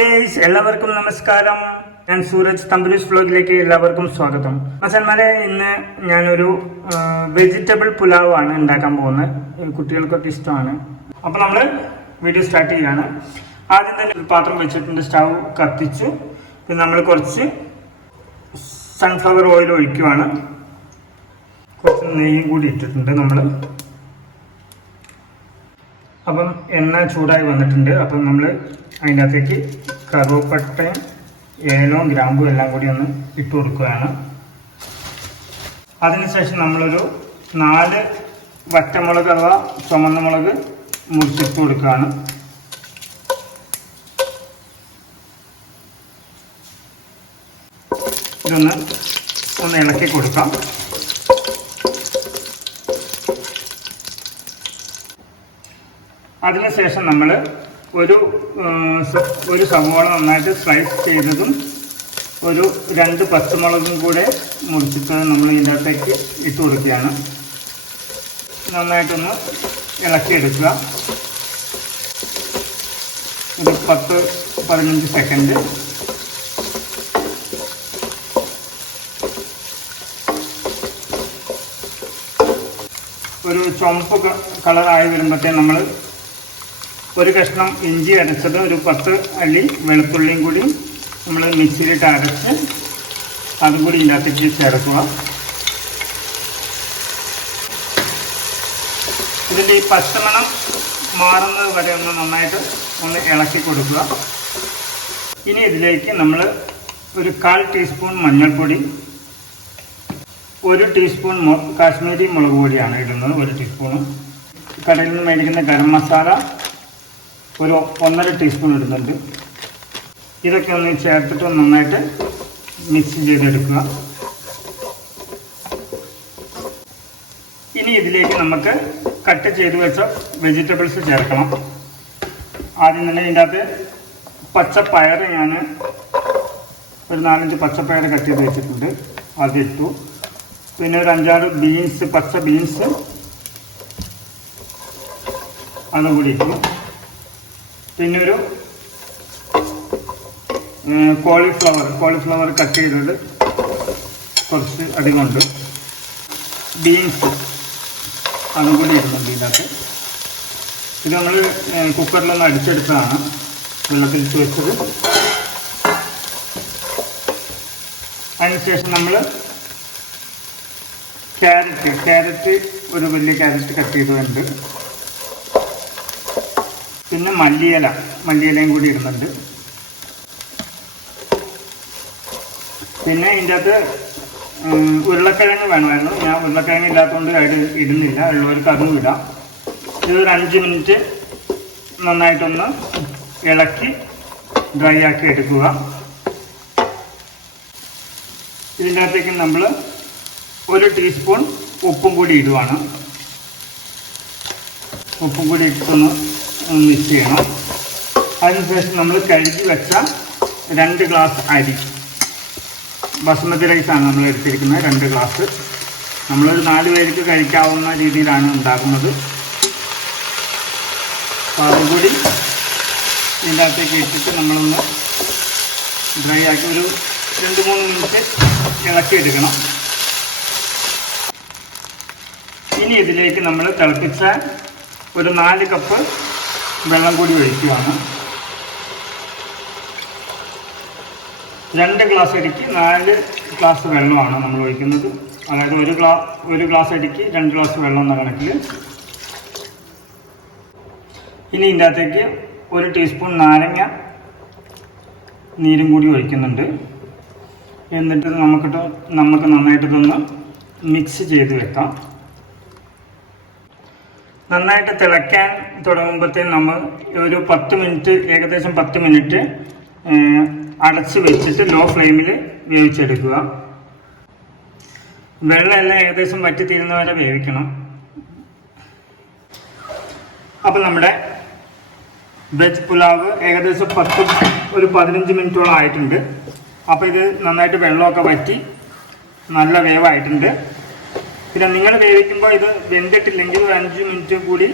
എല്ലാവർക്കും നമസ്കാരം. ഞാൻ സൂരജ് തമ്പുരൂസ് വ്ലോഗിലേക്ക് എല്ലാവർക്കും സ്വാഗതം. മച്ചന്മാരെ ഇന്ന് ഞാനൊരു വെജിറ്റബിൾ പുലാവ് ആണ് ഉണ്ടാക്കാൻ പോകുന്നത്. കുട്ടികൾക്കൊക്കെ ഇഷ്ടമാണ്. അപ്പോൾ നമ്മൾ വീഡിയോ സ്റ്റാർട്ട് ചെയ്യാണ്. ആദ്യം തന്നെ ഒരു പാത്രം വെച്ചിട്ടുണ്ട് സ്റ്റൗ കത്തിച്ചു. പിന്നെ നമ്മൾ കുറച്ച് സൺഫ്ലവർ ഓയിൽ ഒഴിക്കുവാണ്. കുറച്ച് നെയ്യും കൂടി ഇട്ടിട്ടുണ്ട് നമ്മൾ അപ്പം എണ്ണ ചൂടായി വന്നിട്ടുണ്ട്. അപ്പം നമ്മൾ അതിനകത്തേക്ക് കറുവപ്പട്ടയും ഏലവും ഗ്രാമ്പും എല്ലാം കൂടി ഒന്ന് ഇട്ട് കൊടുക്കുകയാണ്. അതിനുശേഷം നമ്മളൊരു നാല് വറ്റമുളക് അഥവാ ചുമന്ന മുളക് മുറിച്ചിട്ട് കൊടുക്കുകയാണ്. ഇതൊന്ന് ഒന്ന് ഇളക്കി കൊടുക്കാം. അതിനുശേഷം നമ്മൾ ഒരു ഒരു സവോള നന്നായിട്ട് സ്ലൈസ് ചെയ്തതും ഒരു രണ്ട് പച്ചമുളകും കൂടെ മുറിച്ചിട്ട് നമ്മൾ ഇതിന്റെ അകത്തേക്ക് ഇട്ട് കൊടുക്കുകയാണ്. നന്നായിട്ടൊന്ന് ഇളക്കിയെടുക്കുക. ഒരു പത്ത് പതിനഞ്ച് സെക്കൻഡ് ഒരു ചുമപ്പ് കളറായി വരുമ്പോഴത്തേ നമ്മൾ ഒരു കഷ്ണം ഇഞ്ചി അരച്ചത് ഒരു പത്ത് അല്ലി വെളുത്തുള്ളിയും കൂടി നമ്മൾ മിക്സിയിലിട്ട് അരച്ച് അതും കൂടി ഇതിനകത്തേക്ക് ചേർക്കുക. ഇതിന്റെ ഈ പച്ചമണം മാറുന്നത് വരെ ഒന്ന് നന്നായിട്ട് ഒന്ന് ഇളക്കി കൊടുക്കുക. ഇനി ഇതിലേക്ക് നമ്മൾ ഒരു കാൽ ടീസ്പൂൺ മഞ്ഞൾപ്പൊടി ഒരു ടീസ്പൂൺ കാശ്മീരി മുളക് പൊടിയാണ് ഇടുന്നത് ഒരു ടീസ്പൂണ്. കടയിൽ നിന്ന് മേടിക്കുന്ന ഗരം മസാല ഒരു ഒന്നര ടീസ്പൂൺ ഇടുന്നുണ്ട്. ഇതൊക്കെ ഒന്ന് ചേർത്തിട്ട് നന്നായിട്ട് മിക്സ് ചെയ്തെടുക്കുക. ഇനി ഇതിലേക്ക് നമുക്ക് കട്ട് ചെയ്ത് വെച്ച വെജിറ്റബിൾസ് ചേർക്കണം. ആദ്യം തന്നെ ഇതിന്റെ അകത്ത് പച്ചപ്പയർ ഞാൻ ഒരു നാലഞ്ച് പച്ചപ്പയർ കട്ട് ചെയ്ത് വെച്ചിട്ടുണ്ട്. അത് ഇട്ടു. പിന്നെ ഒരു അഞ്ചാറ് ബീൻസ് പച്ച ബീൻസ് അതും കൂടി ഇട്ടു. പിന്നെ ഒരു കോളിഫ്ലവർ കോളിഫ്ലവർ കട്ട് ചെയ്തത് കുറച്ച് അധികമുണ്ട് ബീൻസ് അതും കൂടി ഇടുന്നുണ്ട് ഇതിനകത്ത്. ഇത് നമ്മൾ കുക്കറിലൊന്ന് അടിച്ചെടുത്തതാണ് വെള്ളത്തിലിട്ട് വെച്ചത്. അതിനുശേഷം നമ്മൾ ക്യാരറ്റ് ക്യാരറ്റ് ഒരു വലിയ ക്യാരറ്റ് കട്ട് ചെയ്തതുണ്ട്. പിന്നെ മല്ലിയില മല്ലിയിലയും കൂടി ഇടുന്നുണ്ട്. പിന്നെ ഇതിന്റെ അകത്ത് ഉരുളക്കിഴങ്ങ് വേണമായിരുന്നു. ഞാൻ ഉരുളക്കിഴങ്ങ് ഇല്ലാത്തതുകൊണ്ട് അതിൽ ഇടുന്നില്ല. ഉള്ളവർക്ക് അതും ഇടാം. ഒരു അഞ്ച് മിനിറ്റ് നന്നായിട്ടൊന്ന് ഇളക്കി ഡ്രൈ ആക്കി എടുക്കുക. ഇതിന്റെ അകത്തേക്ക് നമ്മൾ ഒരു ടീസ്പൂൺ ഉപ്പും കൂടി ഇടുവാണ്. ഉപ്പും കൂടി ഇട്ടൊന്ന് മിക്സ് ചെയ്യണം. അതിനുശേഷം നമ്മൾ കഴുകി വെച്ച രണ്ട് ഗ്ലാസ് അരി. ബസുമതി റൈസാണ് നമ്മൾ എടുത്തിരിക്കുന്നത് രണ്ട് ഗ്ലാസ് നമ്മളൊരു നാല് പേർക്ക് കഴിക്കാവുന്ന രീതിയിലാണ് ഉണ്ടാക്കുന്നത്. അപ്പോൾ അതുകൂടി ഇതിന്റെ അകത്തേക്ക് ഇട്ടിട്ട് നമ്മളൊന്ന് ഡ്രൈ ആക്കി ഒരു രണ്ട് മൂന്ന് മിനിറ്റ് ഇളക്കിയെടുക്കണം ഇനി ഇതിലേക്ക് നമ്മൾ തിളപ്പിച്ച ഒരു നാല് കപ്പ് വെള്ളം കൂടി ഒഴിക്കുകയാണ്. രണ്ട് ഗ്ലാസ് അരിക്ക് നാല് ഗ്ലാസ് വെള്ളമാണ് നമ്മൾ ഒഴിക്കുന്നത്. അതായത് ഒരു ഗ്ലാ ഒരു ഗ്ലാസ് അരിക്ക് രണ്ട് ഗ്ലാസ് വെള്ളം എന്ന കണക്കിൽ ഇനി ഇതിന്റെ അകത്തേക്ക് ഒരു ടീസ്പൂൺ നാരങ്ങ നീരും കൂടി ഒഴിക്കുന്നുണ്ട്. എന്നിട്ട് നമുക്കിട്ട് നമുക്ക് നന്നായിട്ടിതൊന്ന് മിക്സ് ചെയ്ത് വെക്കാം. നന്നായിട്ട് തിളയ്ക്കാൻ തുടങ്ങുമ്പോഴത്തേന് നമ്മൾ ഒരു പത്ത് മിനിറ്റ് ഏകദേശം പത്ത് മിനിറ്റ് അടച്ച് വെച്ചിട്ട് ലോ ഫ്ലെയിമിൽ വേവിച്ചെടുക്കുക. വെള്ളമെല്ലാം ഏകദേശം വറ്റി തീരുന്നവരെ വേവിക്കണം. അപ്പം നമ്മുടെ വെജ് പുലാവ് ഏകദേശം പത്ത് ഒരു പതിനഞ്ച് മിനിറ്റോളം ആയിട്ടുണ്ട്. അപ്പോൾ ഇത് നന്നായിട്ട് വെള്ളമൊക്കെ വറ്റി നല്ല വേവായിട്ടുണ്ട്. പിന്നെ നിങ്ങൾ വേവിക്കുമ്പോൾ ഇത് വെന്തിട്ടില്ലെങ്കിൽ ഒരു അഞ്ച് മിനിറ്റ് കൂടി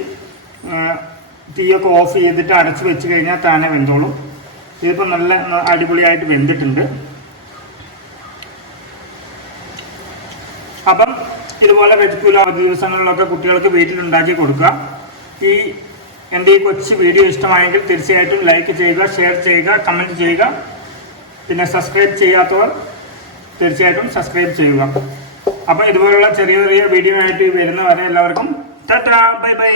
തീയൊക്കെ ഓഫ് ചെയ്തിട്ട് അടച്ച് വെച്ച് കഴിഞ്ഞാൽ താനെ വെന്തോളും. ഇതിപ്പോൾ നല്ല അടിപൊളിയായിട്ട് വെന്തിട്ടുണ്ട്. അപ്പം ഇതുപോലെ വെജിറ്റബിൾ ദിവസങ്ങളിലൊക്കെ കുട്ടികൾക്ക് വീട്ടിലുണ്ടാക്കി കൊടുക്കുക. ഈ എന്റെ ഈ കൊച്ചു വീഡിയോ ഇഷ്ടമായെങ്കിൽ തീർച്ചയായിട്ടും ലൈക്ക് ചെയ്യുക ഷെയർ ചെയ്യുക കമന്റ് ചെയ്യുക. പിന്നെ സബ്സ്ക്രൈബ് ചെയ്യാത്തവർ തീർച്ചയായിട്ടും സബ്സ്ക്രൈബ് ചെയ്യുക. അപ്പോൾ ഇതുപോലുള്ള ചെറിയ ചെറിയ വീഡിയോ ആയിട്ട് വരുന്നവരെ എല്ലാവർക്കും ടാറ്റാ ബൈ ബൈ.